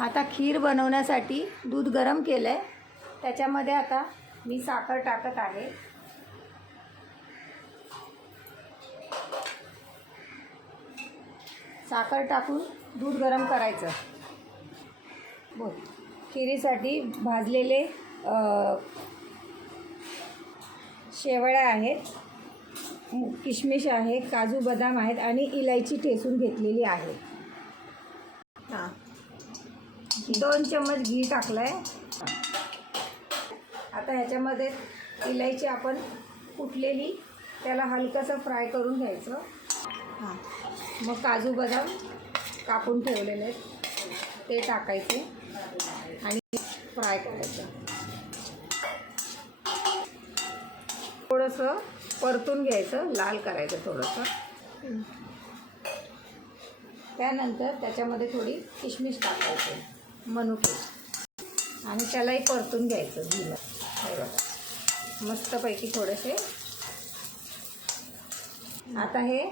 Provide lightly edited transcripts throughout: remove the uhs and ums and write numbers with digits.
आता खीर बनवण्यासाठी दूध गरम केलं आहे. त्याच्यामध्ये आता मी साखर टाकत आहे. साखर टाकून दूध गरम करायचं. बोल. खिरीसाठी भाजलेले शेवळ्या आहेत, किशमिश आहे, काजू बदाम आहेत आणि इलायची ठेचून घेतलेली आहे. 2 चम्मच घी टाकलं आहे. आता ह्याच्यामध्ये इलायची आपण कुटलेली त्याला हलकंसं फ्राय करून घ्यायचं. मग काजू बदाम कापून ठेवलेले आहेत ते टाकायचे आणि फ्राय करायचं. थोडंसं परतून घ्यायचं, लाल करायचं थोडंसं. त्यानंतर त्याच्यामध्ये थोडी किशमिश टाकायची, मनुके, आणि त्यालाही परतून घ्यायचं घीला. हे बघा मस्तपैकी थोडेसे. आता हे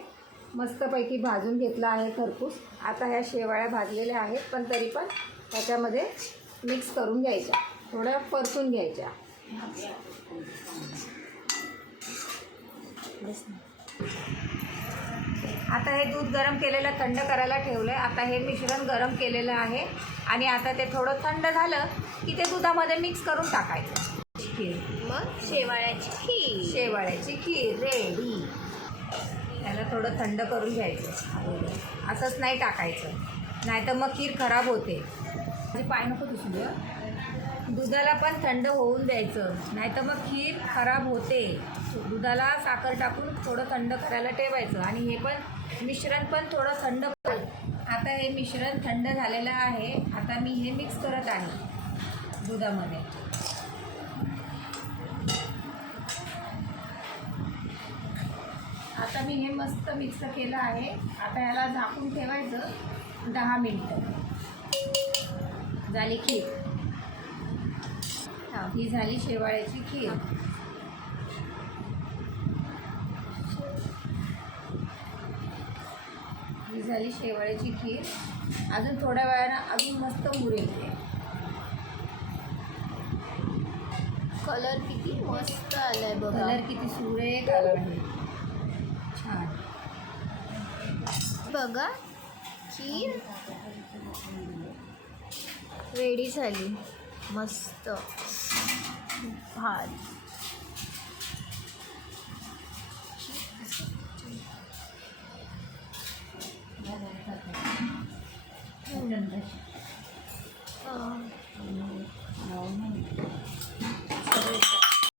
मस्तपैकी भाजून घेतलं आहे खरपूस. आता ह्या शेवाळ्या भाजलेल्या आहेत, पण तरी पण त्याच्यामध्ये मिक्स करून घ्यायच्या, थोड्या परतून घ्यायच्या. आता हे दूध गरम केलेलं थंड करायला ठेवलं आहे. आता हे मिश्रण गरम केलेलं आहे आणि आता ते थोडं थंड झालं की ते दुधामध्ये मिक्स करून टाकायचं. मग शेवाळ्याची खीर रेडी. त्याला थोडं थंड करून घ्यायचं. असंच नाही टाकायचं, नाही तर मग खीर खराब होते. म्हणजे पाय नको दुसरं. दुधाला पण थंड होऊन द्यायचं, नाही तर मग खीर खराब होते. दुधाला साखर टाकून थोडं थंड करायला ठेवायचं आणि हे पण मिश्रण पण थोडं थंड. आता हे मिश्रण थंड झालेलं आहे. आता मी हे मिक्स करत आहे दुधामध्ये. आता मी हे मस्त मिक्स केलं आहे. आता याला झाकून ठेवायचं 10 मिनिटं. झाली खीर. ही झाली शेवाळ्याची खीर. ही झाली शेवाळ्याची खीर. अजून थोड्या वेळानं अजून मस्त मुरेल. कलर किती मस्त आलाय बघा. कलर किती सुरेख आला आहे. छान बघा खीर रेडी झाली. मस्त भात.